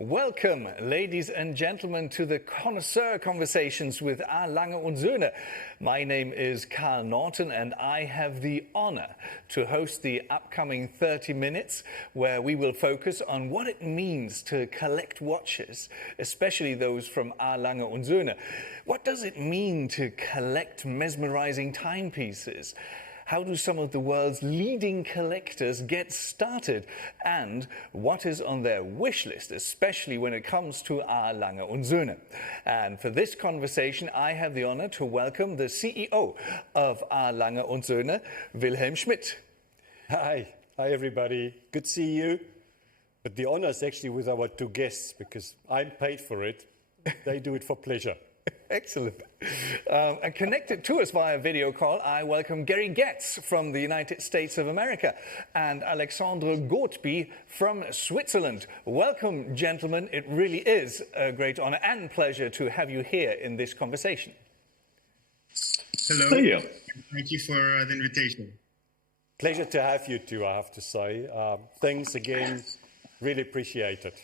Welcome, ladies and gentlemen, to the Connoisseur Conversations with Lange Söhne. My name is Carl Naughton, and I have the honor to host the upcoming 30 minutes where we will focus on what it means to collect watches, especially those from Lange Söhne. What does it mean to collect mesmerizing timepieces? How do some of the world's leading collectors get started? And what is on their wish list, especially when it comes to Lange Söhne? And for this conversation, I have the honor to welcome the CEO of Lange Söhne, Wilhelm Schmid. Hi everybody. Good to see you. But the honor is actually with our two guests because I'm paid for it. They do it for pleasure. Excellent. And connected to us via video call, I welcome Getz from the United States of America and Alexandre Ghotbi from Switzerland. Welcome, gentlemen. It really is a great honor and pleasure to have you here in this conversation. Hello. Thank you. Thank you for the invitation. Pleasure to have you two, I have to say. Thanks again. Really appreciate it.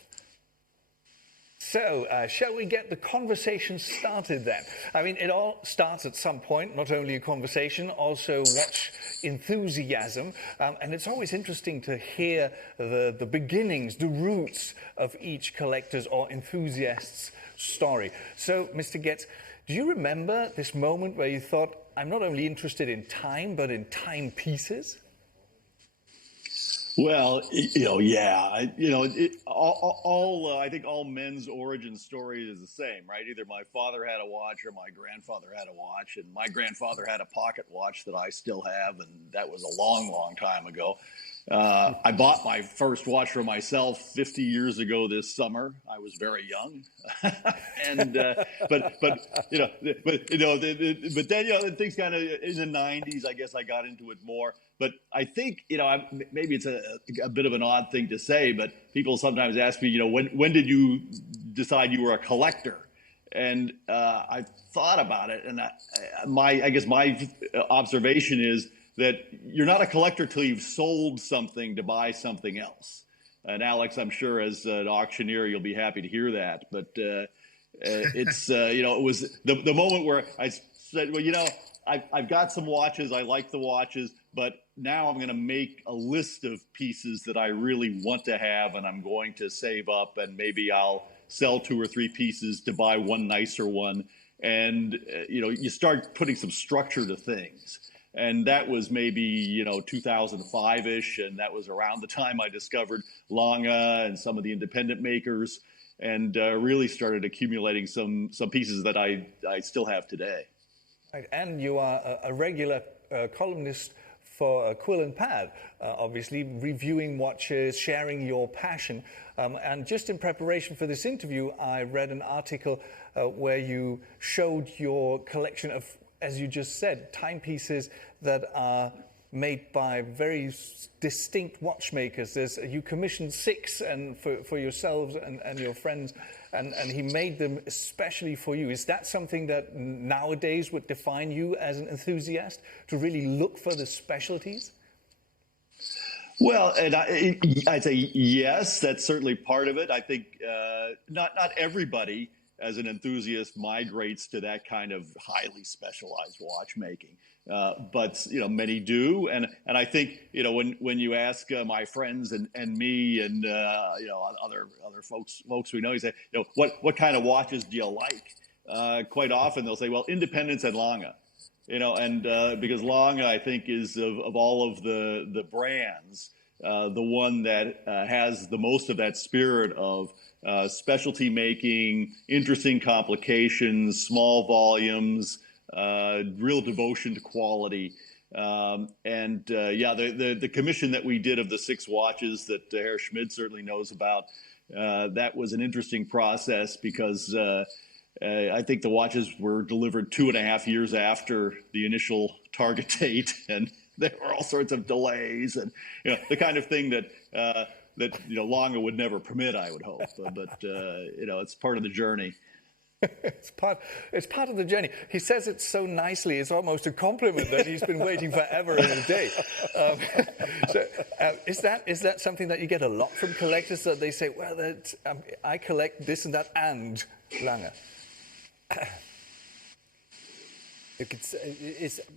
So, shall we get the conversation started then? I mean, it all starts at some point, not only a conversation, also watch enthusiasm. And it's always interesting to hear the beginnings, the roots of each collector's or enthusiast's story. So, Mr. Getz, do you remember this moment where you thought, I'm not only interested in time, but in timepieces? Well, yeah. I think all men's origin story is the same, right? Either my father had a watch or my grandfather had a watch, and my grandfather had a pocket watch that I still have, and that was a long, long time ago. I bought my first watch for myself 50 years ago this summer. I was very young, and but then things kind of in the 90s. I guess I got into it more. But I think maybe it's a bit of an odd thing to say, but people sometimes ask me, when did you decide you were a collector? And I thought about it, and I guess my observation is that you're not a collector till you've sold something to buy something else. And Alex, I'm sure as an auctioneer, you'll be happy to hear that. But it's, it was the moment where I said, well, I've got some watches. I like the watches, but now I'm going to make a list of pieces that I really want to have, and I'm going to save up, and maybe I'll sell 2 or 3 pieces to buy one nicer one. And, you start putting some structure to things. And that was maybe, 2005-ish, and that was around the time I discovered Lange and some of the independent makers, and really started accumulating some pieces that I still have today. Right. And you are a regular columnist for Quill and Pad, obviously reviewing watches, sharing your passion. And just in preparation for this interview, I read an article where you showed your collection of, as you just said, timepieces that are made by very distinct watchmakers. You commissioned 6 and for yourselves and your friends, and he made them especially for you. Is that something that nowadays would define you as an enthusiast, to really look for the specialties? Well, and I'd say yes, that's certainly part of it. I think not everybody as an enthusiast migrates to that kind of highly specialized watchmaking. But many do, and I think when you ask my friends and me and other folks we know, you say what kind of watches do you like? Quite often they'll say, well, Independence and Lange, and because Lange, I think, is of all of the brands the one that has the most of that spirit of specialty making, interesting complications, small volumes. Real devotion to quality. The commission that we did of the 6 watches that Herr Schmid certainly knows about, that was an interesting process because I think the watches were delivered 2.5 years after the initial target date, and there were all sorts of delays and the kind of thing that Lange would never permit, I would hope. But it's part of the journey. It's part of the journey. He says it so nicely. It's almost a compliment that he's been waiting forever and a day. Is that something that you get a lot from collectors, that they say, well, I collect this and that and Lange?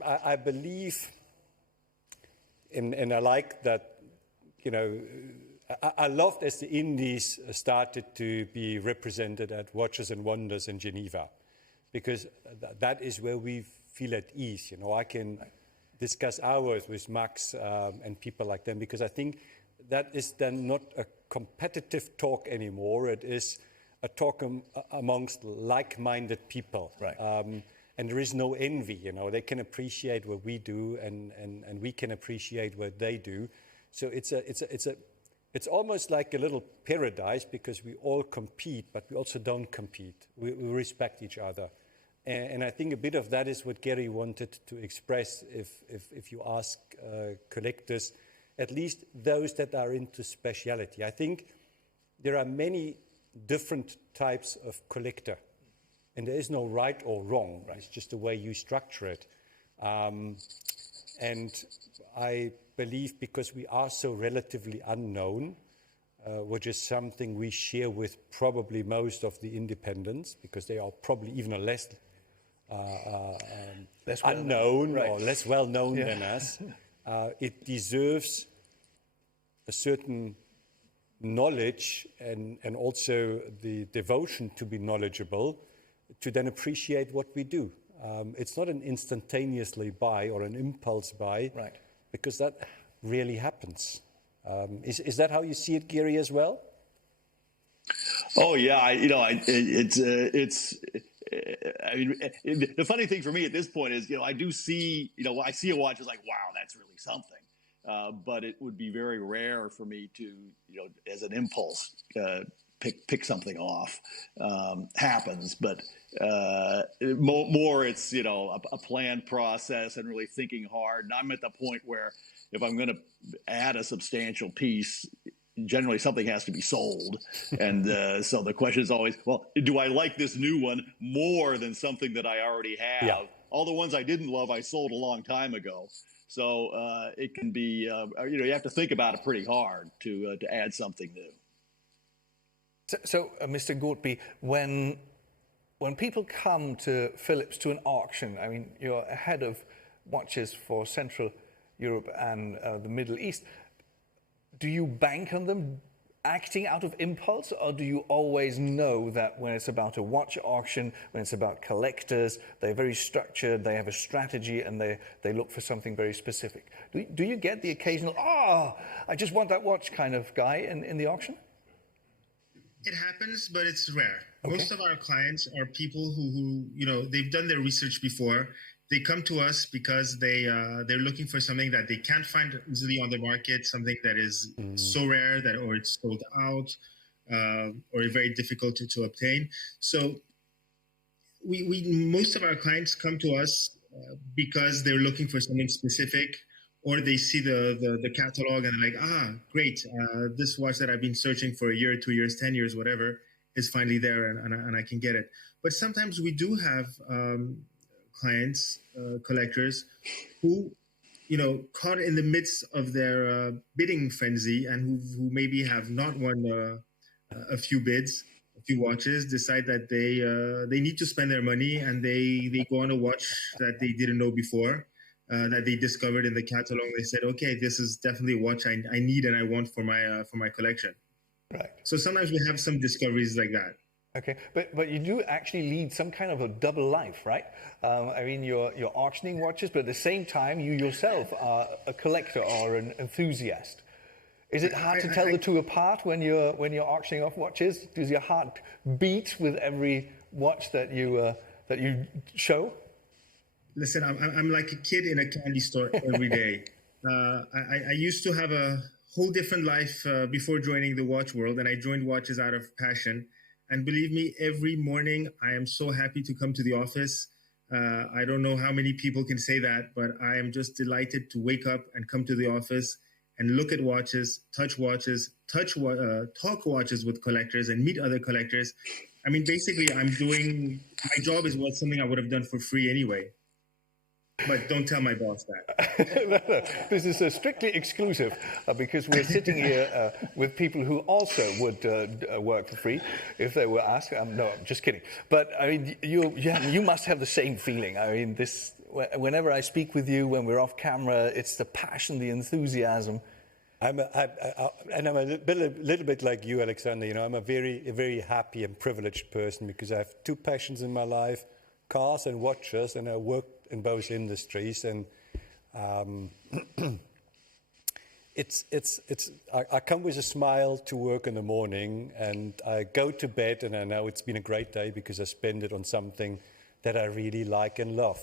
I believe, and I like that, I loved as the indies started to be represented at Watches and Wonders in Geneva, because that is where we feel at ease. I can discuss hours with Max and people like them, because I think that is then not a competitive talk anymore. It is a talk amongst like-minded people. Right. And there is no envy. They can appreciate what we do, and we can appreciate what they do. So it's almost like a little paradise, because we all compete, but we also don't compete. We respect each other. And I think a bit of that is what Gary wanted to express if you ask collectors, at least those that are into speciality. I think there are many different types of collector, and there is no right or wrong. Right? It's just the way you structure it. And I believe, because we are so relatively unknown, which is something we share with probably most of the independents, because they are probably even less unknown, right, or less well known than us. It deserves a certain knowledge and also the devotion to be knowledgeable, to then appreciate what we do. It's not an instantaneously buy or an impulse buy, right, because that really happens. Is that how you see it, Gary, as well? Oh yeah, the funny thing for me at this point is, I do see, I see a watch, it's like, wow, that's really something. But it would be very rare for me to, as an impulse, pick something off. Happens, but more it's, a planned process and really thinking hard. And I'm at the point where if I'm going to add a substantial piece, generally something has to be sold. And so the question is always, well, do I like this new one more than something that I already have? Yeah. All the ones I didn't love, I sold a long time ago. So it can be, you have to think about it pretty hard to add something new. So Mr. Ghotbi, when people come to Philips to an auction, I mean, you're head of watches for Central Europe and the Middle East. Do you bank on them acting out of impulse, or do you always know that when it's about a watch auction, when it's about collectors, they're very structured, they have a strategy, and they look for something very specific? Do you get the occasional, I just want that watch kind of guy in the auction? It happens, but it's rare. Okay. Most of our clients are people who they've done their research before. They come to us because they're looking for something that they can't find easily on the market, something that is so rare or it's sold out, or very difficult to obtain. So we most of our clients come to us because they're looking for something specific, or they see the catalog and they're like, great, this watch that I've been searching for a year, 2 years, 10 years, whatever, is finally there, and I can get it. But sometimes we do have clients, collectors, who, caught in the midst of their bidding frenzy, and who maybe have not won a few bids, a few watches, decide that they need to spend their money, and they go on a watch that they didn't know before, that they discovered in the catalog. They said, okay, this is definitely a watch I need and I want for my collection. Right. So sometimes we have some discoveries like that. Okay, but you do actually lead some kind of a double life, right? I mean, you're auctioning watches, but at the same time, you yourself are a collector or an enthusiast. Is it hard to tell the two apart when you're auctioning off watches? Does your heart beat with every watch that you show? Listen, I'm like a kid in a candy store every day. I used to have a whole different life before joining the watch world, and I joined watches out of passion. And believe me, every morning I am so happy to come to the office. I don't know how many people can say that, but I am just delighted to wake up and come to the office and look at watches, touch watches, talk watches with collectors and meet other collectors. I mean, basically, my job is something I would have done for free anyway. But don't tell my boss that. No. This is strictly exclusive because we're sitting here with people who also would work for free if they were asked. No, I'm just kidding. But I mean, you must have the same feeling. I mean, whenever I speak with you, when we're off camera, it's the passion, the enthusiasm. I'm a little bit like you, Alexandre. You know, I'm a very happy and privileged person because I have two passions in my life: cars and watches, and I work in both industries. And I come with a smile to work in the morning, and I go to bed, and I know it's been a great day because I spend it on something that I really like and love,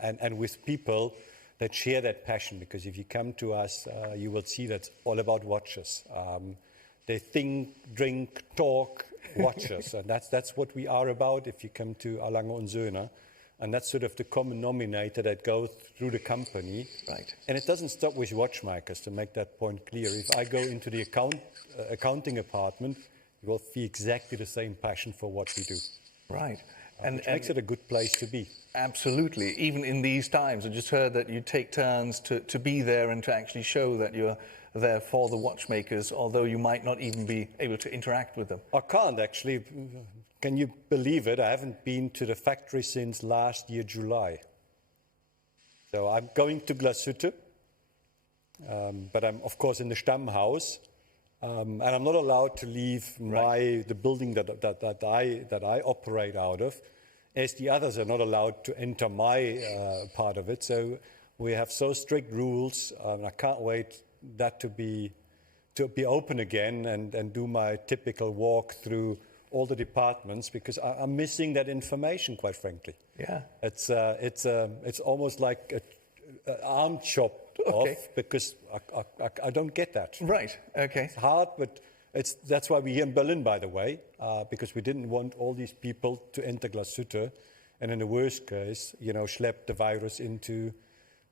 and with people that share that passion. Because if you come to us, you will see that's all about watches. They think, drink, talk, watches, and that's what we are about. If you come to Lange Söhne, and that's sort of the common denominator that goes through the company. Right. And it doesn't stop with watchmakers, to make that point clear. If I go into the accounting department, you will feel exactly the same passion for what we do. Right. Which makes it a good place to be. Absolutely. Even in these times, I just heard that you take turns to be there and to actually show that you're there for the watchmakers, although you might not even be able to interact with them. I can't actually. Can you believe it? I haven't been to the factory since last year, July. So I'm going to Glashütte, but I'm, of course, in the Stammhaus, and I'm not allowed to leave the building that I operate out of, as the others are not allowed to enter my part of it. So we have so strict rules, and I can't wait that to be open again and do my typical walk through all the departments, because I'm missing that information, quite frankly. Yeah. It's almost like an arm chopped off, because I don't get that. Right, okay. It's hard, but that's why we're here in Berlin, by the way, because we didn't want all these people to enter Glashütte and in the worst case, schlep the virus into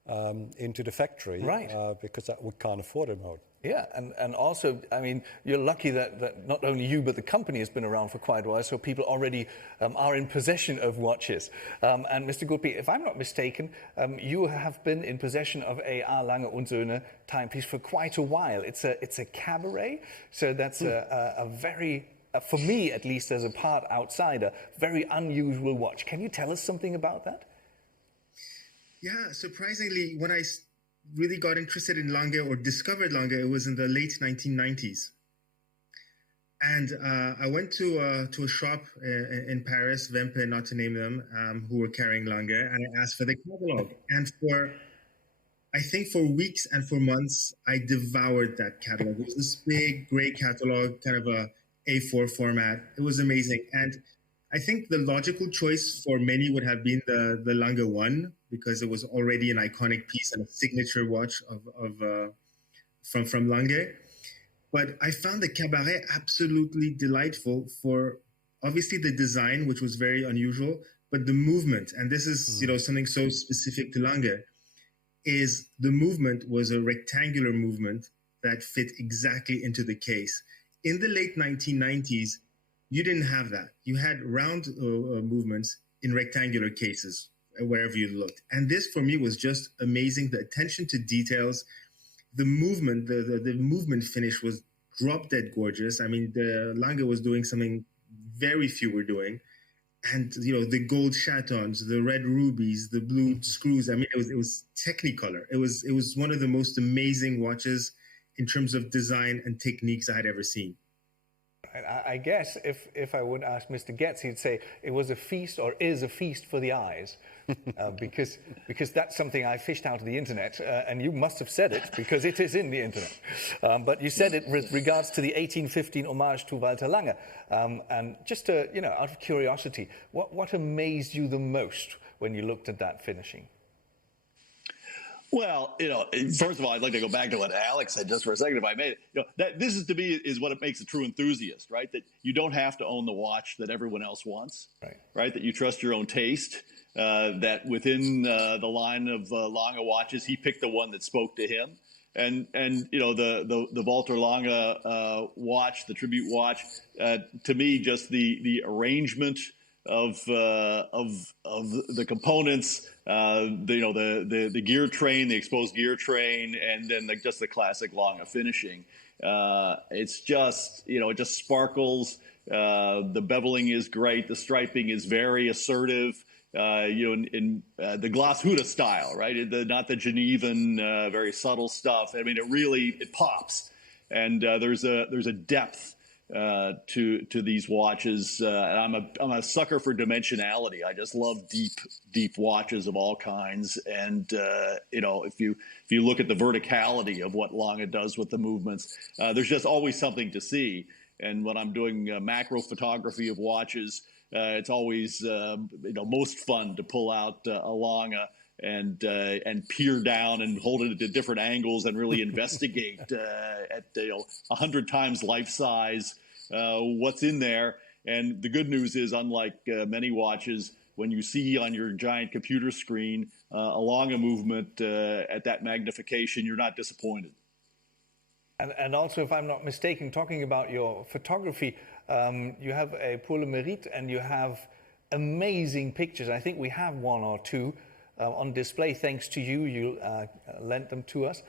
the factory. Right. Because we can't afford it now. Yeah, and also, I mean, you're lucky that not only you, but the company has been around for quite a while, so people already are in possession of watches. And Mr. Ghotbi, if I'm not mistaken, you have been in possession of a Lange Söhne timepiece for quite a while. It's a Cabaret, so that's a very, for me at least as a part outsider, very unusual watch. Can you tell us something about that? Yeah, surprisingly, when I really got interested in Lange or discovered Lange, it was in the late 1990s. And I went to a shop in Paris, Wempe, not to name them, who were carrying Lange, and I asked for the catalog. And I think for weeks and for months, I devoured that catalog. It was this big, gray catalog, kind of a A4 format. It was amazing. And I think the logical choice for many would have been the Lange 1, because it was already an iconic piece and a signature watch from Lange. But I found the Cabaret absolutely delightful for obviously the design, which was very unusual, but the movement, and this is something so specific to Lange, is the movement was a rectangular movement that fit exactly into the case. In the late 1990s, you didn't have that. You had round movements in rectangular cases wherever you looked. And this, for me, was just amazing. The attention to details, the movement, the movement finish was drop dead gorgeous. I mean, the Lange was doing something very few were doing. And, the gold chatons, the red rubies, the blue screws. I mean, it was Technicolor. It was one of the most amazing watches in terms of design and techniques I had ever seen. I guess if I would ask Mr. Getz, he'd say it was a feast or is a feast for the eyes, because that's something I fished out of the internet, and you must have said it because it is in the internet. But you said it with regards to the 1815 homage to Walter Lange, and just out of curiosity, what amazed you the most when you looked at that finishing? Well, first of all, I'd like to go back to what Alex said just for a second, if I may. That this is to me is what it makes a true enthusiast, right? That you don't have to own the watch that everyone else wants, right? That you trust your own taste. That within the line of Lange watches, he picked the one that spoke to him. And the Walter Lange watch, the tribute watch, to me, just the arrangement of the components, the gear train, the exposed gear train, and then just the classic Lange finishing. It's just, it just sparkles. The beveling is great. The striping is very assertive. In the Glashütte style, right? Not the Genevan, very subtle stuff. I mean, it pops, and there's a depth to these watches. And I'm a sucker for dimensionality. I just love deep watches of all kinds. And if you look at the verticality of what Lange does with the movements, there's just always something to see. And when I'm doing macro photography of watches, it's always most fun to pull out a Lange and peer down and hold it at different angles and really investigate at 100 times life size what's in there. And the good news is, unlike many watches, when you see on your giant computer screen a Lange movement at that magnification, you're not disappointed. And also, if I'm not mistaken, talking about your photography, you have a pour le mérite, and you have amazing pictures. I think we have one or two on display thanks to you. You lent them to us.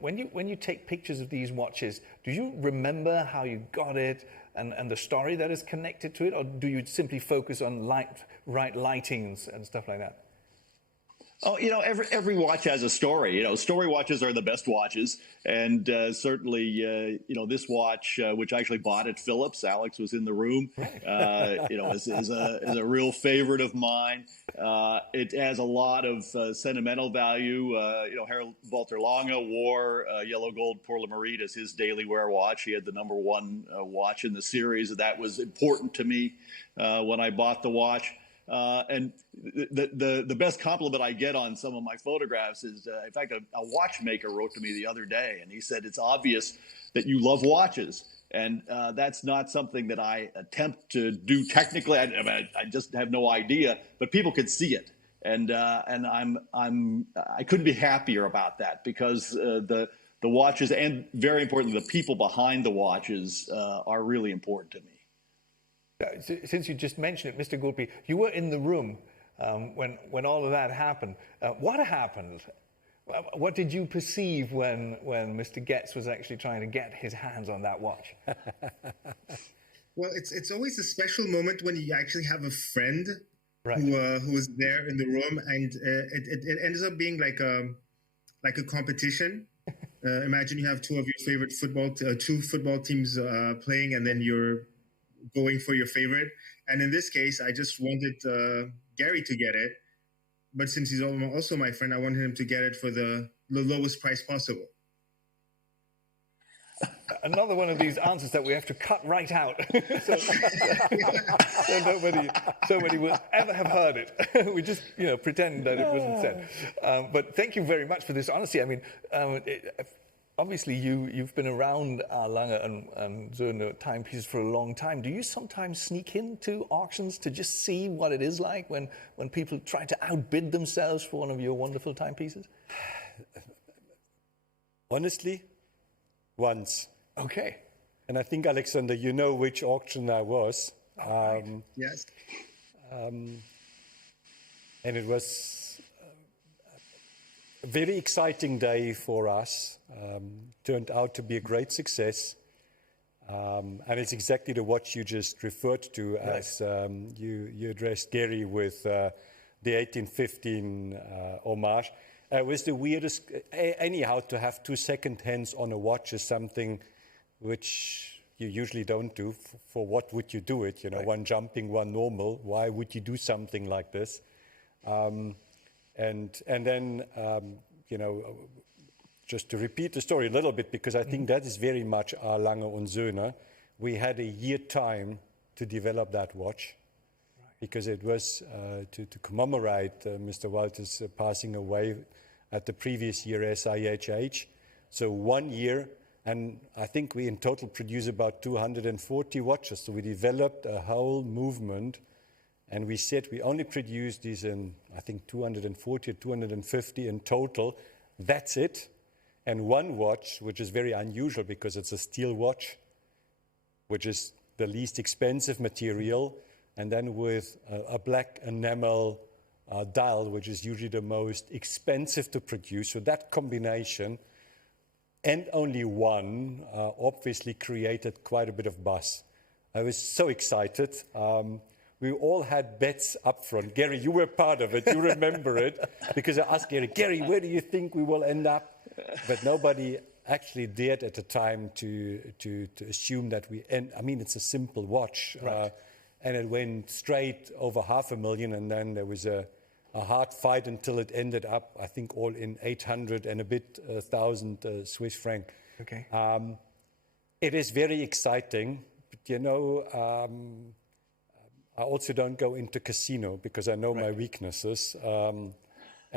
When you take pictures of these watches, do you remember how you got it and the story that is connected to it, or do you simply focus on right lightings and stuff like that? Oh, every watch has a story. Story watches are the best watches, and certainly, this watch, which I actually bought at Philips, Alex was in the room, is a real favorite of mine. It has a lot of sentimental value. Herr Walter Lange wore yellow gold pour le mérite as his daily wear watch. He had the number one watch in the series, and that was important to me when I bought the watch. And the best compliment I get on some of my photographs is, in fact, a watchmaker wrote to me the other day, and he said, it's obvious that you love watches. And that's not something that I attempt to do technically. I just have no idea, but people can see it. And I couldn't be happier about that, because the watches, and very importantly, the people behind the watches are really important to me. Since you just mentioned it, Mr. Ghotbi, you were in the room when all of that happened. What happened? What did you perceive when Mr. Getz was actually trying to get his hands on that watch? Well, it's always a special moment when you actually have a friend right. who was there in the room, and it ends up being like a competition. Imagine you have two of your favorite two football teams playing, and then you're going for your favorite. And in this case, I just wanted Gary to get it. But since he's also my friend, I wanted him to get it for the lowest price possible. Another one of these answers that we have to cut right out. so nobody will ever have heard it. We just, pretend that it wasn't said. But thank you very much for this honesty. I mean, obviously, you've been around Lange and Söhne timepieces for a long time. Do you sometimes sneak into auctions to just see what it is like when people try to outbid themselves for one of your wonderful timepieces? Honestly, once. Okay. And I think, Alexandre, you know which auction that was. Right. Yes. And it was a very exciting day for us. Turned out to be a great success. And it's exactly the watch you just referred to as you addressed Gary with the 1815 homage. It was the weirdest. Anyhow, to have two second hands on a watch is something which you usually don't do. For what would you do it? One jumping, one normal. Why would you do something like this? And then, just to repeat the story a little bit, because I think that is very much our Lange und Söhne. We had a year time to develop that watch, because it was to commemorate Mr. Walter's passing away at the previous year SIHH. So 1 year, and I think we in total produced about 240 watches. So we developed a whole movement, and we said we only produced these in, I think, 240 or 250 in total. That's it. and one watch, which is very unusual because it's a steel watch, which is the least expensive material, and then with a black enamel dial, which is usually the most expensive to produce. So that combination, and only one, obviously created quite a bit of buzz. I was so excited. We all had bets up front. Gary, you were part of it. You remember it. Because I asked Gary, where do you think we will end up? But nobody actually dared at the time to assume that we end. I mean, it's a simple watch. Right. And it went straight over 500,000. And then there was a hard fight until it ended up, I think, all in 800 and a bit thousand Swiss franc. Okay. It is very exciting. But, you know, I also don't go into casino because I know my weaknesses. And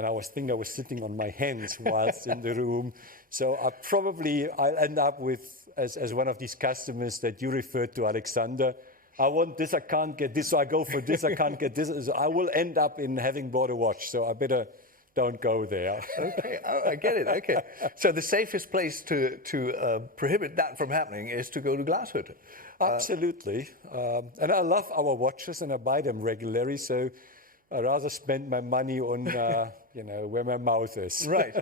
I was sitting on my hands whilst in the room. So I'll end up with, as one of these customers that you referred to, Alexandre, I want this, I can't get this, so I go for this, I can't get this. So I will end up in having bought a watch. So I better don't go there. Okay, I get it. Okay, so the safest place to prohibit that from happening is to go to Glashütte. Absolutely, and I love our watches and I buy them regularly. So I rather spend my money on, where my mouth is. Right.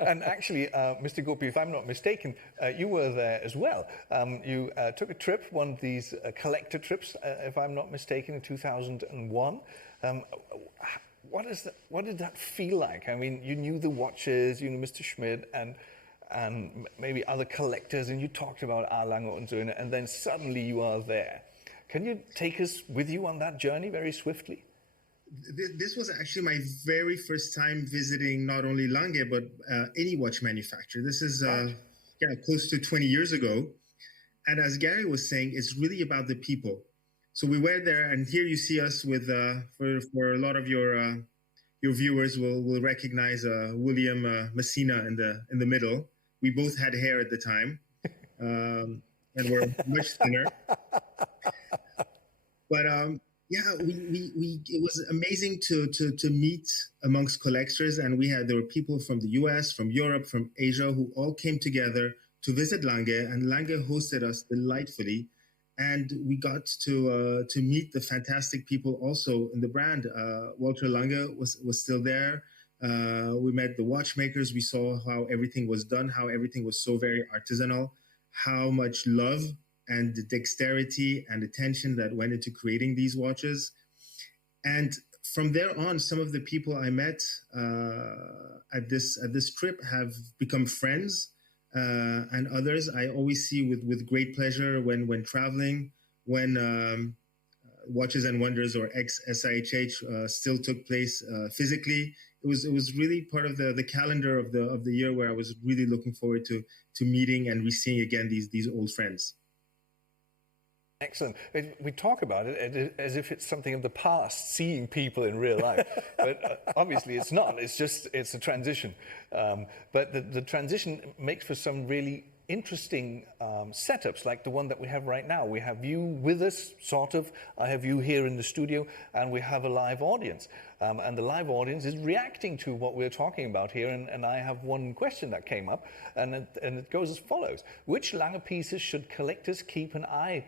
And actually, Mr. Ghotbi, if I'm not mistaken, you were there as well. You took a trip, one of these collector trips, if I'm not mistaken, in 2001. What did that feel like? I mean, you knew the watches, you knew Mr. Schmid, and maybe other collectors, and you talked about Lange Söhne, and then suddenly you are there. Can you take us with you on that journey very swiftly? This was actually my very first time visiting not only Lange, but any watch manufacturer. This is close to 20 years ago. And as Gary was saying, it's really about the people. So we were there, and here you see us with, for a lot of your viewers will recognize William Messina in the middle. We both had hair at the time, and we're much thinner. But it was amazing to meet amongst collectors, and there were people from the US, from Europe, from Asia, who all came together to visit Lange, and Lange hosted us delightfully. And we got to meet the fantastic people also in the brand. Walter Lange was still there. We met the watchmakers. We saw how everything was done, how everything was so very artisanal, how much love and the dexterity and attention that went into creating these watches. And from there on, some of the people I met at this trip have become friends. And others I always see with great pleasure when traveling, when Watches and Wonders or ex-SIHH still took place physically. It was really part of the calendar of the year where I was really looking forward to meeting and re-seeing again these old friends. Excellent. We talk about it as if it's something of the past, seeing people in real life. But obviously it's not. It's a transition. But the transition makes for some really interesting setups, like the one that we have right now. We have you with us, sort of. I have you here in the studio, and we have a live audience. And the live audience is reacting to what we're talking about here. And I have one question that came up, and it goes as follows. Which Lange pieces should collectors keep an eye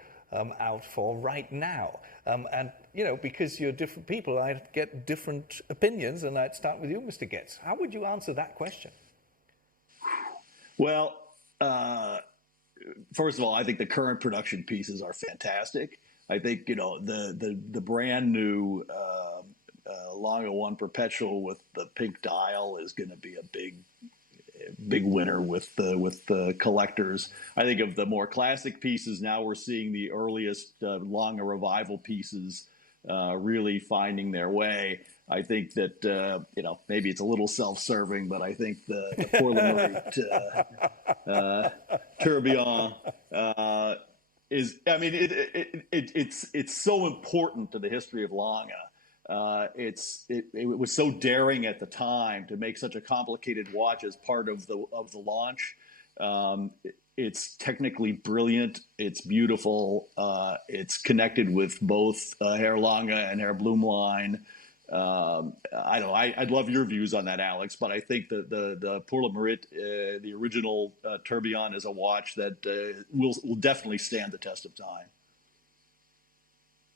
out for right now? And, because you're different people, I get different opinions, and I'd start with you, Mr. Getz. How would you answer that question? Well, first of all, I think the current production pieces are fantastic. I think, the brand new Lange 1 Perpetual with the pink dial is going to be a big winner with the collectors. I think of the more classic pieces, now we're seeing the earliest Lange revival pieces really finding their way. I think that maybe it's a little self-serving, but I think the Pour le Mérite Tourbillon is. I mean, it's so important to the history of Lange. It was so daring at the time to make such a complicated watch as part of the launch. It's technically brilliant. It's beautiful. It's connected with both Herr Lange and Herr Blumlein. I don't know. I'd love your views on that, Alex, but I think the Pour le Mérite, the original tourbillon, is a watch that will definitely stand the test of time.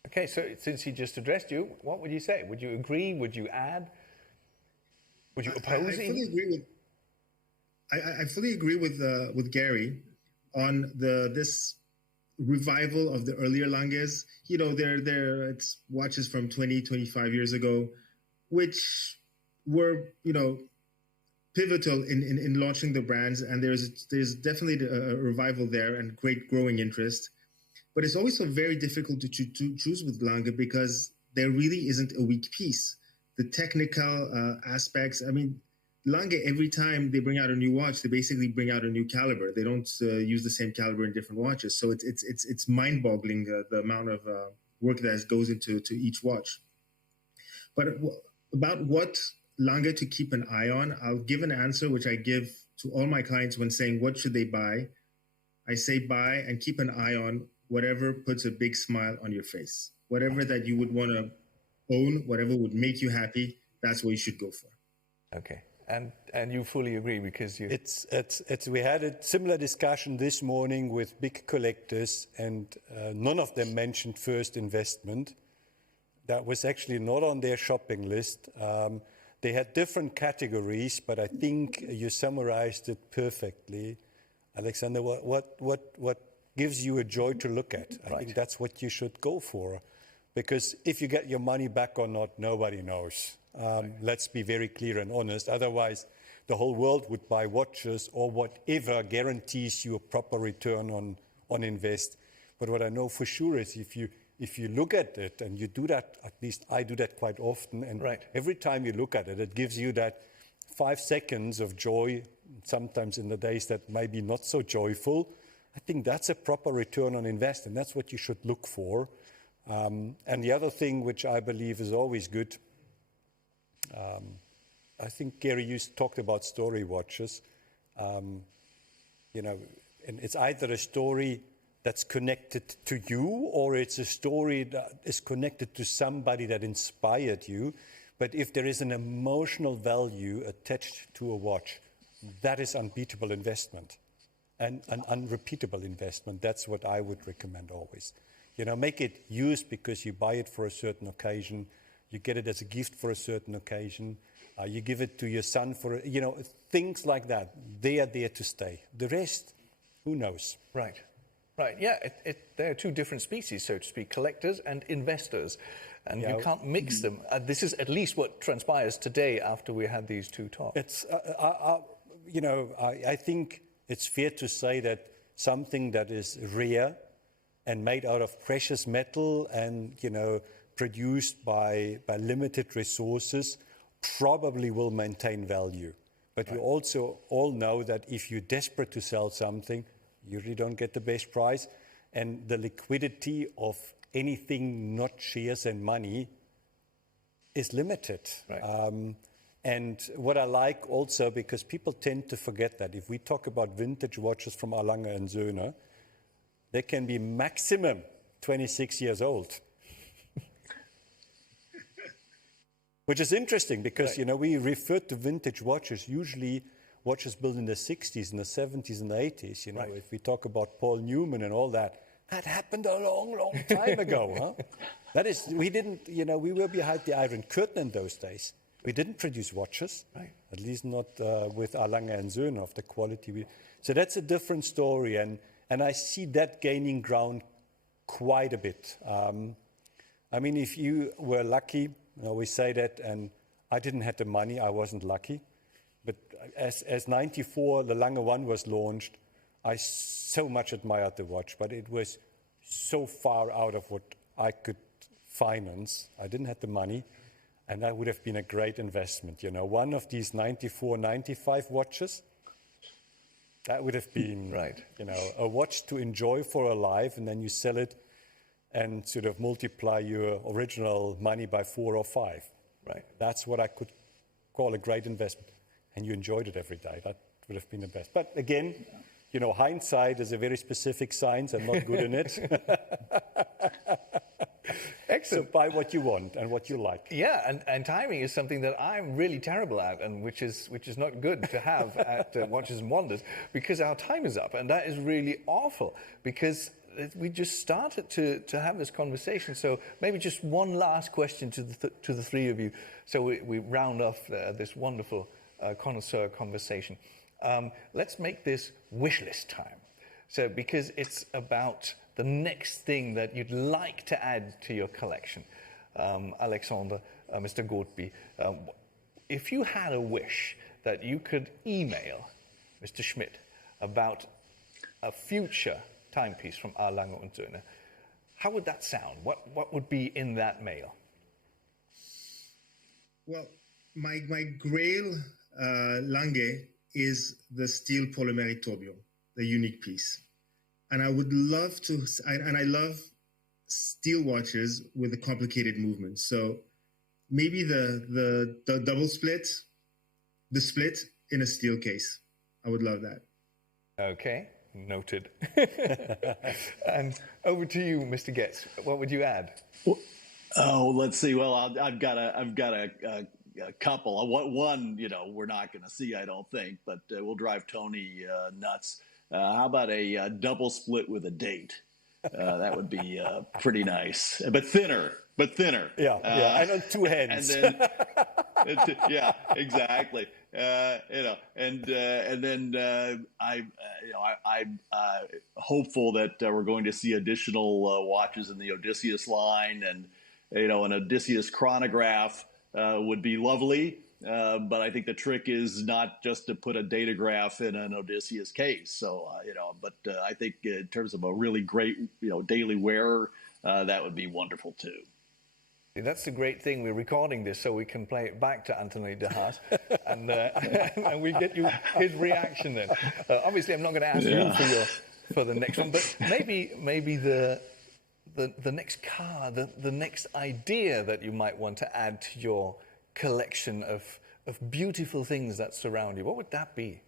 Okay, so since he just addressed you, what would you say? Would you agree? Would you add? Would you oppose? I fully agree with Gary on this revival of the earlier Langes. You know, it's watches from 20, 25 years ago, which were, you know, pivotal in launching the brands. And there's definitely a revival there and great growing interest. But it's also very difficult to choose with Lange because there really isn't a weak piece. The technical aspects, I mean, Lange, every time they bring out a new watch, they basically bring out a new caliber. They don't use the same caliber in different watches. So it's mind-boggling the amount of work that goes into each watch. But about what Lange to keep an eye on, I'll give an answer which I give to all my clients when saying what should they buy. I say buy and keep an eye on whatever puts a big smile on your face. Whatever that you would want to own, whatever would make you happy, that's what you should go for. Okay. And you fully agree because you... We had a similar discussion this morning with big collectors, and none of them mentioned first investment. That was actually not on their shopping list. They had different categories, but I think you summarized it perfectly. Alexandre, what gives you a joy to look at? I think that's what you should go for. Because if you get your money back or not, nobody knows. Let's be very clear and honest. Otherwise, the whole world would buy watches or whatever guarantees you a proper return on invest. But what I know for sure is if you look at it, and you do that, at least I do that quite often, and every time you look at it, it gives you that 5 seconds of joy, sometimes in the days that may be not so joyful. I think that's a proper return on invest, and that's what you should look for. And the other thing which I believe is always good, I think, Gary, you talked about story watches. You know, and it's either a story that's connected to you or it's a story that is connected to somebody that inspired you. But if there is an emotional value attached to a watch, that is unbeatable investment and an unrepeatable investment. That's what I would recommend always. You know, make it used because you buy it for a certain occasion. You get it as a gift for a certain occasion. You give it to your son for, you know, things like that. They are there to stay. The rest, who knows? Right. Yeah, there are two different species, so to speak, collectors and investors. And you can't mix them. This is at least what transpires today after we had these two talks. It's, you know, I think it's fair to say that something that is rare and made out of precious metal and, you know, produced by limited resources probably will maintain value. But we also all know that if you're desperate to sell something, you usually don't get the best price. And the liquidity of anything not shares and money is limited. And what I like also, because people tend to forget that if we talk about vintage watches from Lange Söhne, they can be maximum 26 years old. Which is interesting because, you know, we refer to vintage watches, usually watches built in the 60s and the 70s and the 80s. You know, if we talk about Paul Newman and all that, that happened a long, long time ago. That is, we didn't, you know, we were behind the Iron Curtain in those days. We didn't produce watches, at least not with Lange Söhne of the quality. So that's a different story, and I see that gaining ground quite a bit. I mean, if you were lucky, you know, we say that, and I didn't have the money, I wasn't lucky. But as 94, the Lange 1 was launched, I so much admired the watch, but it was so far out of what I could finance. I didn't have the money, and that would have been a great investment. You know, one of these 94, 95 watches, that would have been, you know, a watch to enjoy for a life, and then you sell it and sort of multiply your original money by 4 or 5. That's what I could call a great investment. And you enjoyed it every day. That would have been the best. But again, you know, hindsight is a very specific science. I'm not good in it. Excellent. So buy what you want and what you like. Yeah, and timing is something that I'm really terrible at, and which is not good to have at Watches and Wonders, because our time is up, and that is really awful, because we just started to have this conversation. So maybe just one last question to the three of you, so we round off this wonderful connoisseur conversation. Let's make this wish list time. So because it's about the next thing that you'd like to add to your collection. Alexandre, Mr. Ghotbi, if you had a wish that you could email Mr. Schmid about a future timepiece from our Lange Söhne, how would that sound? What would be in that mail? Well, my grail Lange is the steel polymeric tourbillon, the unique piece. And I would love to, and I love steel watches with a complicated movement. So maybe the double split, the split in a steel case. I would love that. Okay, noted. And over to you, Mr. Getz. What would you add? Oh, let's see. Well, I've got a couple. One, we're not going to see, I don't think, but we'll drive Tony nuts. How about a double split with a date? That would be pretty nice, but thinner. Yeah, and on two hands. And then, yeah, exactly. And then I'm hopeful that we're going to see additional watches in the Odysseus line, and an Odysseus chronograph would be lovely. But I think the trick is not just to put a datograph in an Odysseus case. So, but I think in terms of a really great, daily wearer, that would be wonderful too. That's the great thing. We're recording this so we can play it back to Anthony de Haas, and we get you his reaction then. Obviously, I'm not going to ask you for the next one, but maybe the next car, the next idea that you might want to add to your collection of beautiful things that surround you. What would that be?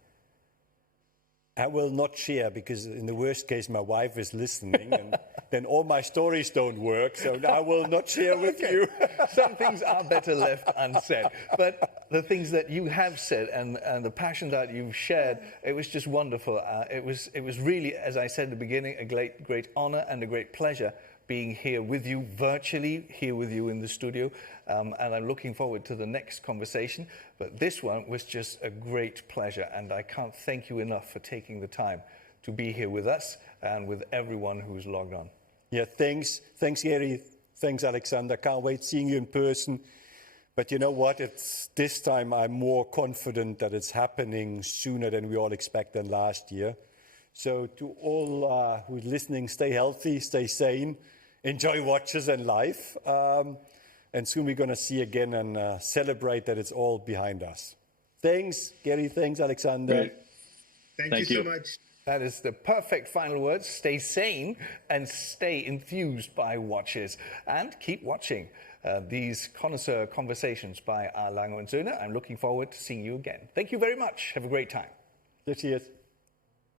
I will not share, because in the worst case, my wife is listening, and then all my stories don't work, so I will not share with you. Some things are better left unsaid, but the things that you have said and the passion that you've shared, it was just wonderful. It was really, as I said at the beginning, a great honor and a great pleasure being here with you virtually, here with you in the studio, and I'm looking forward to the next conversation. But this one was just a great pleasure, and I can't thank you enough for taking the time to be here with us and with everyone who's logged on. Yeah, thanks Gary, thanks Alexander. Can't wait seeing you in person. But you know what? It's this time I'm more confident that it's happening sooner than we all expected last year. So to all who's listening, stay healthy, stay sane, enjoy watches and life. And soon we're going to see again and celebrate that it's all behind us. Thanks, Gary. Thanks, Alexander. Great. Thank you so much. That is the perfect final words. Stay sane and stay enthused by watches. And keep watching these connoisseur conversations by our Lange Söhne. I'm looking forward to seeing you again. Thank you very much. Have a great time. Cheers.